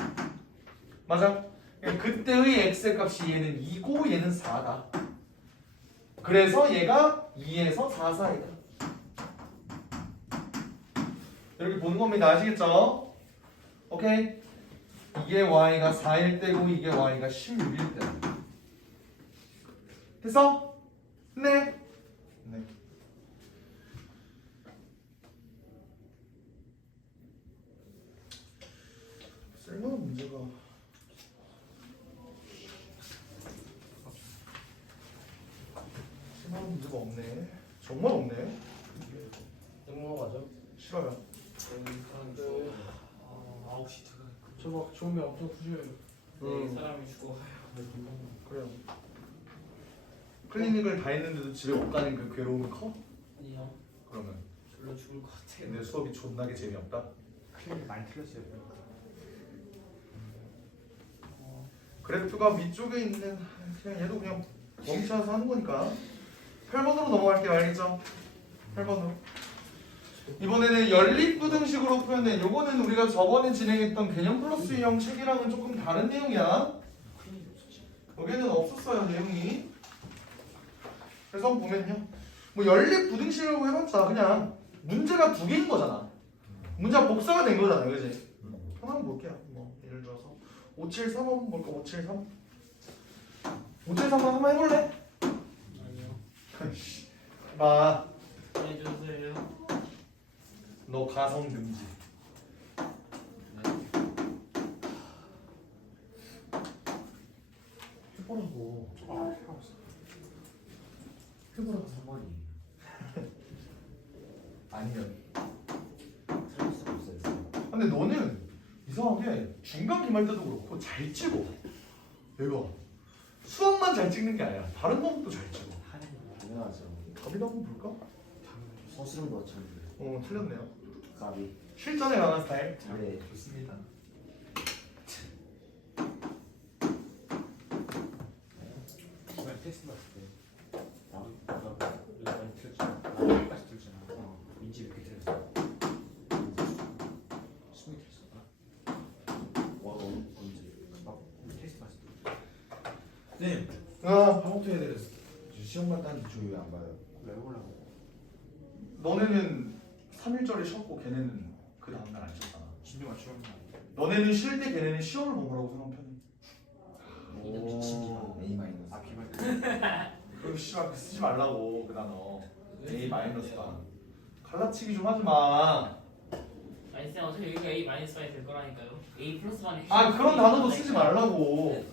맞아? 그때의 x의 값이 얘는 2고 얘는 4다. 그래서 얘가 2에서 4 사이다. 이렇게 보는 겁니다. 아시겠죠? 오케이? 이게 y가 4일 때고 이게 y가 16일 때다. 됐어? 네. 네. 쓸모없는 문제가 쓸모없는 문제가 없네. 정말 없네. 넘어가죠. 싫어요. 9시 들어가. 저막 좋으면 엄청 푸셔요. 네, 사람이 죽어가요. 그래요. 클리닉을 다 했는데도 집에 못 가는 그 괴로움이 커? 아니요. 그러면 졸려 죽을 것 같아요. 내 수업이 존나게 재미없다. 클릭이 많이 틀렸어요. 그래프가 위쪽에 있는 그냥 얘도 그냥 범위 찾아서 하는 거니까 8번으로 넘어갈게요. 알겠죠? 8번으로. 이번에는 연립부등식으로 표현된 요거는 우리가 저번에 진행했던 개념 플러스 형 책이랑은 조금 다른 내용이야. 여기는 없었어요 내용이. 그래서 보면요, 뭐 연립부등식이라고 해봤자 그냥 문제가 두 개인 거잖아. 문제가 복사가 된 거잖아, 그지? 하나만 볼게요. 뭐 예를 들어서 573번 볼까? 573. 573번 한번 해볼래? 아니요. 봐, 해주세요. 너 가성 금지. 해보라고. 해보라고. 3번이 아니면. 틀릴 수가 없어요. 근데 너는 이상하게 중간 기말 때도 그렇고 잘 찍어. 얘가 수학만 잘 찍는 게 아니라 다른 과목도 잘 찍어. 당연하죠. 답이나 한번 볼까? 서술형도 참 틀렸네요. 까비. 실전에 강한 스타일. 네. 좋습니다. 이번 테스트 봤을 때 나 이거 많이 틀렸잖아. 나 여기까지 틀렸잖아. 민지 몇 개 틀렸어? 20개 틀렸어. 와 언제? 막 테스트 봤을 때. 네. 방법도 해야 돼. 시험만 딴 주요 안 봐요. 왜 올라고? 너네는 3일절에 쉬었고 걔네는 그 다음날 안 쉬었잖아. 진도 맞추면 너네는 쉴 때 걔네는 시험을 본 거라고 생각하면 편해. 오. A 마이너스. 아 비말. 그럼 씨발 쓰지 말라고 그 단어. A 마이너스다. 갈라치기 좀 하지 마. 아니 쌤 어차피 여기가 A 마이너스 만이 될 거라니까요. A 플러스만이. 아 그런 단어도 쓰지 말라고.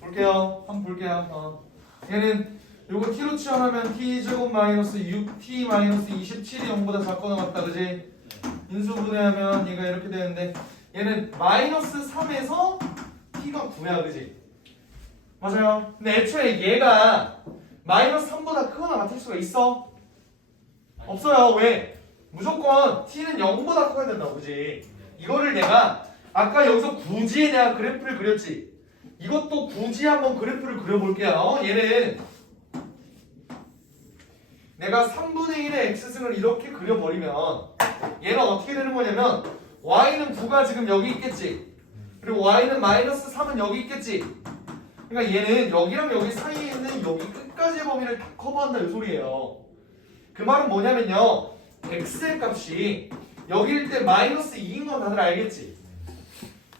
볼게요. 한번 볼게요. 얘는 요거 t로 치환하면 t제곱 마이너스 6t 마이너스 27이 0보다 작거나 같다, 그지? 인수분해하면 얘가 이렇게 되는데 얘는 마이너스 3에서 t가 9야, 그지? 맞아요. 근데 애초에 얘가 마이너스 3보다 크거나 같을 수가 있어? 없어요. 왜? 무조건 t는 0보다 커야 된다고, 그지? 이거를 내가 아까 여기서 굳이 내가 그래프를 그렸지. 이것도 굳이 한번 그래프를 그려볼게요. 얘는 내가 3분의 1의 x승을 이렇게 그려버리면 얘는 어떻게 되는 거냐면 y는 9가 지금 여기 있겠지. 그리고 y는 마이너스 3은 여기 있겠지. 그러니까 얘는 여기랑 여기 사이에 있는 여기 끝까지의 범위를 다 커버한다 이 소리예요. 그 말은 뭐냐면요, x의 값이 여기일 때 마이너스 2인 건 다들 알겠지?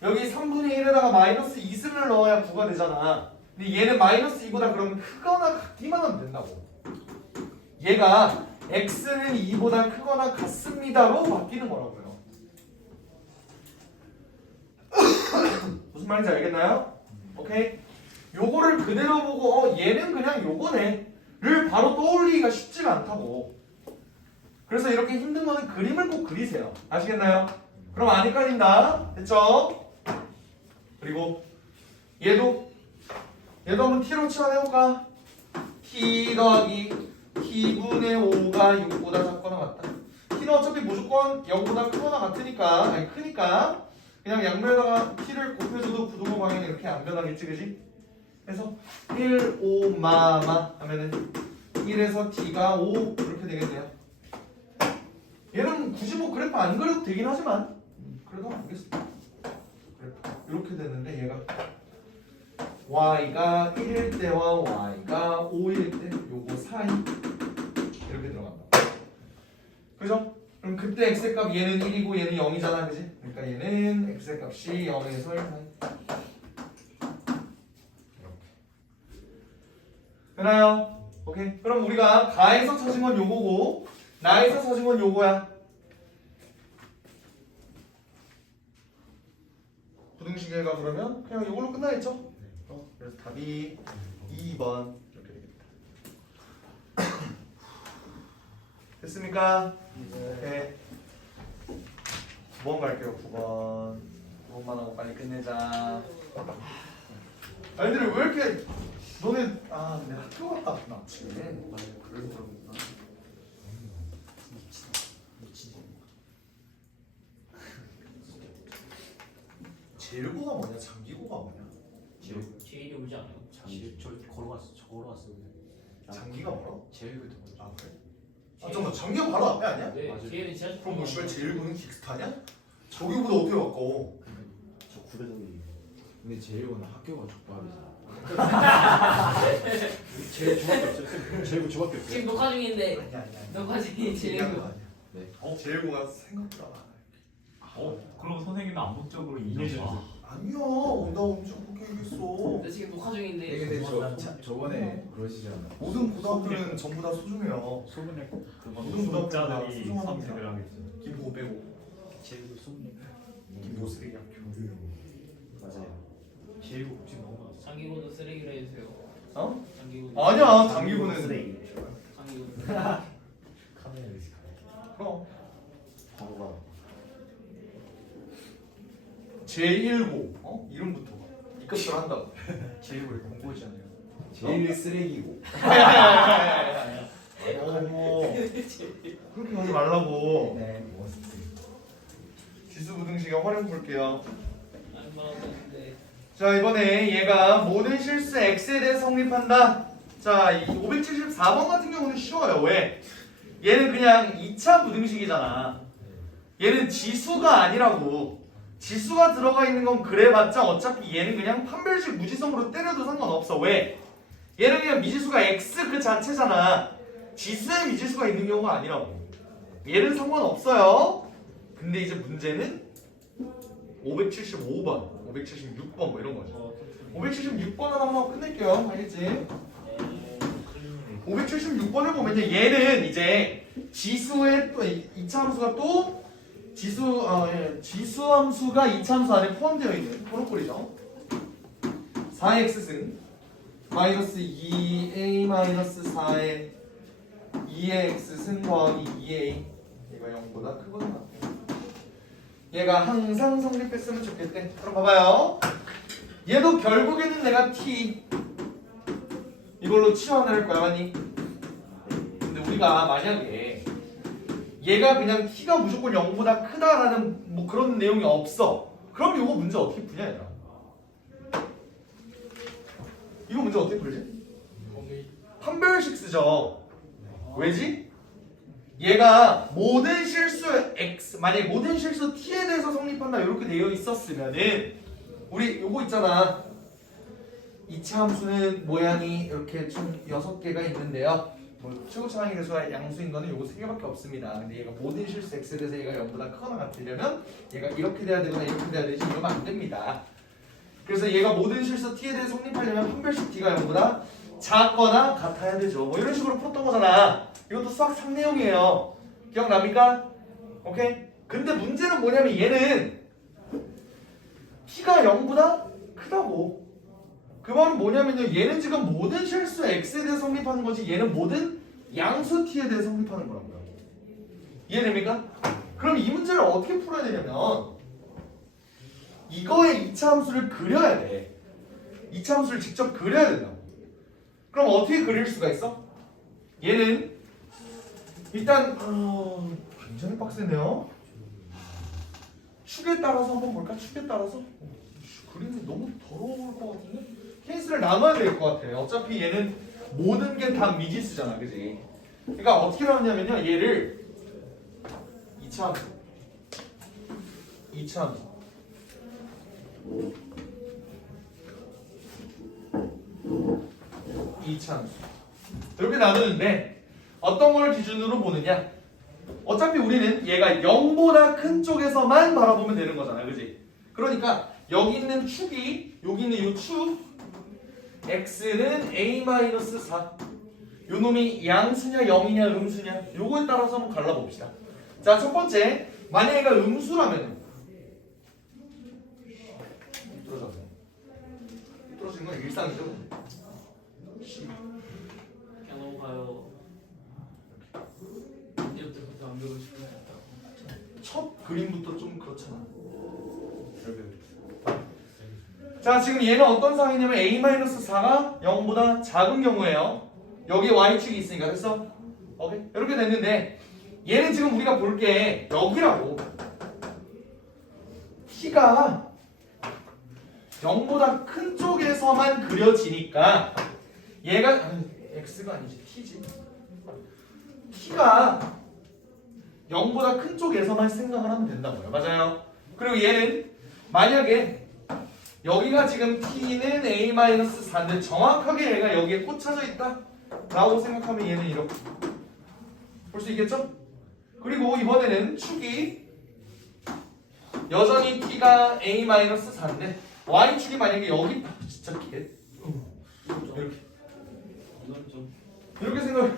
여기 3분의 1에다가 마이너스 2승을 넣어야 9가 되잖아. 근데 얘는 마이너스 2보다 그러면 크거나 같기만 하면 된다고. 얘가 x는 2보다 크거나 같습니다로 바뀌는 거라고요. 무슨 말인지 알겠나요? 오케이? 요거를 그대로 보고 얘는 그냥 요거네 를 바로 떠올리기가 쉽지가 않다고. 그래서 이렇게 힘든 거는 그림을 꼭 그리세요. 아시겠나요? 그럼 안 헷갈린다. 됐죠? 그리고 얘도 한번 t로 치환해볼까? t 더하기 t분의 5가 6보다 작거나 같다. t는 어차피 무조건 0보다 크거나 같으니까, 아니 크니까 그냥 양면에다가 t를 곱해줘도 부동호 방향이 이렇게 안 변하겠지, 그지? 그래서 1, 5, 마마 하면은 1에서 t가 5 이렇게 되겠네요. 얘는 굳이 뭐 그래프 안 그려도 되긴 하지만 그래도 알겠습니다. 이렇게 되는데 얘가 y가 1일 때와 y가 5일 때 요거 사이 이렇게 들어간다. 그죠? 그럼 그때 x의 값 얘는 1이고 얘는 0이잖아, 그지? 그러니까 얘는 x의 값이 0에서 1 사이. 되나요? 오케이. 그럼 우리가 가에서 찾은 건 요거고 나에서 찾은 건 요거야. 부등식에가 그러면 그냥 요걸로 끝나겠죠? 그래서 답이 2번 이렇게 되겠다. 됐습니까? 네. 9번 갈게요. 9번. 9번만 하고 빨리 끝내자. 아이들이 왜 이렇게 너네 내 학교 갔다 왔구나 아침에. 그래서 그런구나. 제일고가 뭐냐? 장기고가 뭐냐? 제일이 오지 않아요? 저 걸어왔어요. 장기가 뭐라? 제일부터 먼저. 아 그래? 아 잠깐만, 장기가 바로 앞에 아니야? 네, 맞아요. 제일은 지하철 그럼 뭐 씨발 제일고는 긱스타냐? 저기보다 어떻게 가까워? 저 구배동이. 근데 제일고는 학교가 족밥이잖아. 제일 중학교 없어요. 제일 중학교 없어요. 지금 녹화 중인데 아니야. 녹화 중인 얘기한 제일고. 거 아니야. 네. 제일고가 생각보다 많아. 그럼 선생님은 암묵적으로 2년 전. 아니야, 나 엄청 그렇게 얘기했어. 나 지금 녹화 중인데. 네, 근데 저번에 그러시지 않나? 모든 고등학교는 전부 다 소중해요. 소문에 모든 고등학교가 구독자들이 소중합니다. 선택을 하겠죠. 김보 빼고 제일 소문에 김보 쓰레기 학교. 맞아요. 제일 지금 너무 많았어. 장기고도 쓰레기로 해주세요. 어? 장기고. 아니야, 장기고는 쓰레기. 장기고. 카메라 의식. 그럼 바로가. 제1고 이름부터 이것들 한다고. 제일 원래 공고잖아요. 제일 쓰레기고. 뭐 그렇게 하지 말라고. 네. 지수 부등식에 활용 볼게요. 안 말하는데. 자, 이번에 얘가 모든 실수 x에 대해 성립한다. 자, 이 574번 같은 경우는 쉬워요. 왜? 얘는 그냥 2차 부등식이잖아. 얘는 지수가 아니라고. 지수가 들어가 있는 건 그래봤자 어차피 얘는 그냥 판별식 무지성으로 때려도 상관없어. 왜? 얘는 그냥 미지수가 x 그 자체잖아. 지수에 미지수가 있는 경우가 아니라고. 얘는 상관없어요. 근데 이제 문제는 575번, 576번 뭐 이런 거죠. 576번은 한번 끝낼게요. 알겠지? 576번을 보면 얘는 이제 지수의 또 2차 함수가 또 지수 함수가 2차 함수 안에 포함되어 있는 프로꼴이죠. 4x승 마이너스 2a 마이너스 4의 2의 x승 더하기 2a 얘가 0보다 크거나 같아요. 얘가 항상 성립했으면 좋겠대. 그럼 봐봐요. 얘도 결국에는 내가 t 이걸로 치환을 할 거야, 맞니? 근데 우리가 만약에 얘가 그냥 t가 무조건 0보다 크다라는 뭐 그런 내용이 없어. 그럼 이거 문제 어떻게 푸냐, 얘들아? 이거 문제 어떻게 풀지? 판별식 쓰죠. 왜지? 얘가 모든 실수 x, 만약에 모든 실수 t에 대해서 성립한다 이렇게 되어 있었으면은 우리 요거 있잖아. 이차 함수는 모양이 이렇게 총 6개가 있는데요. 뭐 최고차항의 개수와 양수인 거는 요거 3개밖에 없습니다. 근데 얘가 모든 실수 x에 대해서 얘가 0보다 크거나 같으려면 얘가 이렇게 돼야 되거나 이렇게 돼야 되지 이러면 안 됩니다. 그래서 얘가 모든 실수 t에 대해서 성립하려면 판별식 t가 0보다 작거나 같아야 되죠. 뭐 이런 식으로 풀었던 거잖아. 이것도 수학 3내용이에요. 기억납니까? 오케이? 근데 문제는 뭐냐면 얘는 t가 0보다 크다고. 그 말은 뭐냐면요. 얘는 지금 모든 실수 x에 대해 성립하는 거지 얘는 모든 양수 t에 대해 성립하는 거라고요. 이해됩니까? 그럼 이 문제를 어떻게 풀어야 되냐면 이거의 2차 함수를 그려야 돼. 2차 함수를 직접 그려야 된다고. 그럼 어떻게 그릴 수가 있어? 얘는 일단 굉장히 빡세네요. 축에 따라서 한번 볼까? 축에 따라서 그림이 너무 더러울 것 같은데? 케이스를 나눠야 될 것 같아. 어차피 얘는 모든 게 다 미지수잖아, 그지? 그러니까 어떻게 나오냐면요, 얘를 2차 함수 2차 함수 이렇게 나누는데 어떤 걸 기준으로 보느냐? 어차피 우리는 얘가 0보다 큰 쪽에서만 바라보면 되는 거잖아, 그지? 그러니까 여기 있는 축이 여기 있는 이 축 x는 a-4 요 놈이 양수냐 0이냐 음수냐 요거에 따라서 한번 갈라봅시다. 자, 첫 번째 만약에 얘가 음수라면 뚫어지는 건 일상이죠. 그냥 넘어가요. 이제부터 안 배우고 싶은 것 같다. 첫 그림부터 좀 그렇잖아. 자, 지금 얘는 어떤 상황이냐면 a-4가 0보다 작은 경우에요. 여기 y축이 있으니까 됐어? 오케이? 이렇게 됐는데 얘는 지금 우리가 볼 게 여기라고. t가 0보다 큰 쪽에서만 그려지니까 얘가 x가 아니지 t지. t가 0보다 큰 쪽에서만 생각을 하면 된다고요. 맞아요. 그리고 얘는 만약에 여기가 지금 t는 a-4인데 정확하게 얘가 여기에 꽂혀져 있다 라고 생각하면 얘는 이렇게 볼 수 있겠죠? 그리고 이번에는 축이 여전히 t가 a-4인데 y축이 만약에 여기 진짜 개 이렇게 생각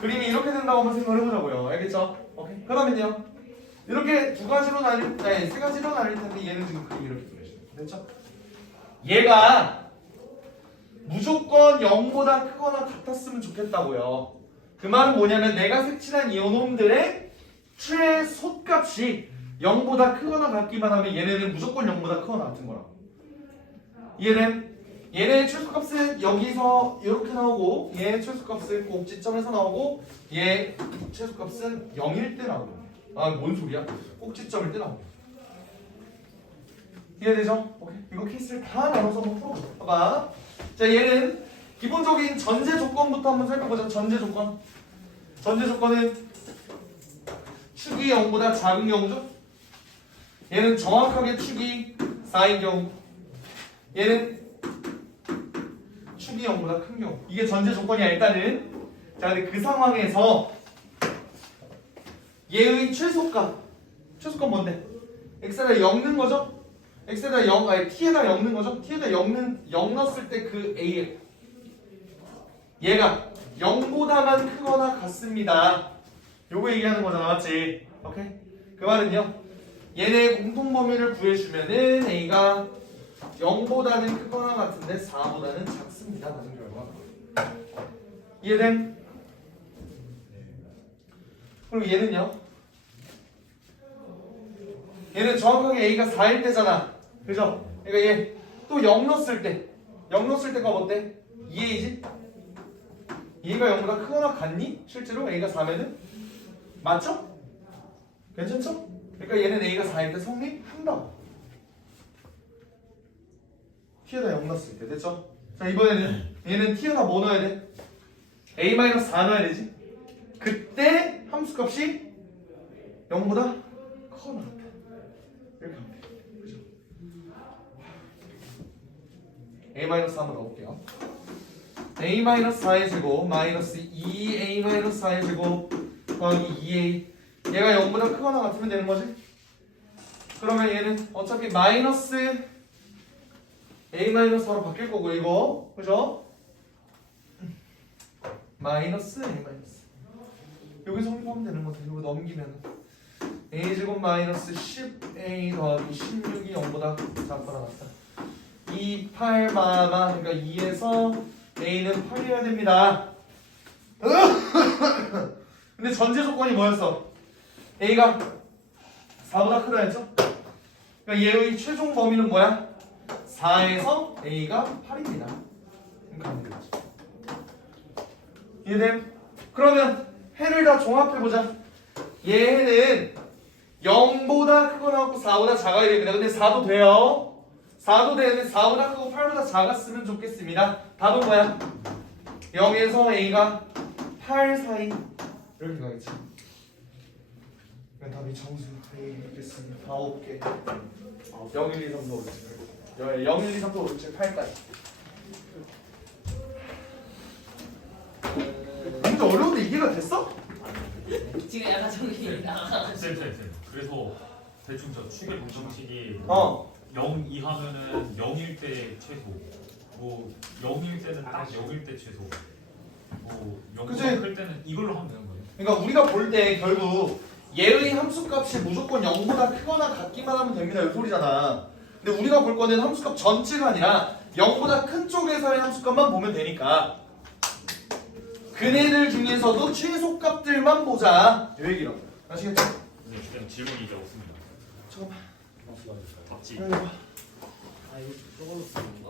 그림이 이렇게 된다고 한번 생각을 해보자고요. 알겠죠? 오케이. 그러면요 이렇게 세 가지로 나뉠 텐데 얘는 지금 그림이 이렇게 그려져요. 됐죠? 얘가 무조건 0보다 크거나 같았으면 좋겠다고요. 그 말은 뭐냐면 내가 색칠한 이 놈들의 최소값이 0보다 크거나 같기만 하면 얘네는 무조건 0보다 크거나 같은 거라고. 이해됨? 얘네 최소값은 여기서 이렇게 나오고 얘 최소값은 꼭지점에서 나오고 얘 최소값은 0일 때 나오고. 아, 뭔 소리야? 꼭지점일 때 나오고. 이해되죠? 오케이. 이거 케이스를 다 나눠서 한번 풀어보자. 봐봐. 자, 얘는 기본적인 전제 조건부터 한번 살펴보자. 전제 조건. 전제 조건은 축이 0보다 작은 경우죠. 얘는 정확하게 축이 4인 경우. 얘는 축이 0보다 큰 경우. 이게 전제 조건이야 일단은. 자, 근데 그 상황에서 얘의 최소값 뭔데? x에다 0 넣는 거죠? x에다 0, 아니 t에다 0 넣는 거죠? t에다 0 넣었을 때 그 a 얘가 0보다만 크거나 같습니다. 요거 얘기하는 거잖아, 맞지? 오케이? 그 말은요 얘네 공통 범위를 구해주면은 a가 0보다는 크거나 같은데 4보다는 작습니다. 라는 결과. 이해됨? 그리고 얘는요 얘는 정확하게 a가 4일 때잖아. 그죠? 그러니까 얘 또 0 넣었을 때 0 넣었을 때가 어때? 2a지? 2가 0보다 크거나 같니? 실제로 a가 4면은? 맞죠? 괜찮죠? 그러니까 얘는 a가 4일 때 성립한다고. t에다 0 넣었을 때 됐죠? 자 이번에는 얘는 t에다 뭐 넣어야 돼? a-4 넣어야 되지? 그때 함수값이 0보다 커나 같다. 이렇게 하면 돼. 그죠? a-4 한번 넣어볼게요. a-4의 제곱 마이너스 2a-4의 제곱 더하기 2a 얘가 0보다 크거나 같으면 되는 거지? 그러면 얘는 어차피 마이너스 a-4로 바뀔 거고 이거 그죠? 마이너스 a-4 여기 성립하면 되는 거지. 이거 넘기면 a제곱 마이너스 10a 더하기 16이 0보다 작거나 같다. 2, 8, 마마 그러니까 2에서 a는 8이어야 됩니다. 근데 전제 조건이 뭐였어? a가 4보다 크다 했죠? 그러니까 얘의 최종 범위는 뭐야? 4에서 a가 8입니다. 그러니까 안 되겠지. 이해됨? 그러면 해를 다 종합해보자. 얘는 0보다 크거나 같고 4보다 작아야 됩니다. 근데 4도 돼요. 4도 되는데 4보다 크고 8보다 작았으면 좋겠습니다. 답은 뭐야? 0에서 a가 8 사이 이렇게 가겠지. 답이 정수 되겠습니다. 9개 0, 1, 2, 3, 4, 5, 6, 7 0, 1, 2, 3, 4, 5, 6, 7, 8까지. 문제 어려운데 이해가 됐어? 지금 약간 정신이 나가. 쌤. 그래서 대충 저 축의 방정식이 0 이하면은 0일 때 최소, 뭐 0일 때는 딱 0일 때 최소, 뭐 0보다 클 때는 이걸로 하면 되는 거예요. 그러니까 우리가 볼 때 결국 얘의 함수값이 무조건 0보다 크거나 같기만 하면 됩니다. 이 소리잖아. 근데 우리가 볼 거는 함수값 전체가 아니라 0보다 큰 쪽에서의 함수값만 보면 되니까 그네들 중에서도 최소값들만 보자. 이 얘기라고. 아시겠죠? 선생님 질문이 이제 없습니다. 잠깐만. 박수 받을까요? 답지. 기다려봐. 아 이거 저걸로 쓰는 건가?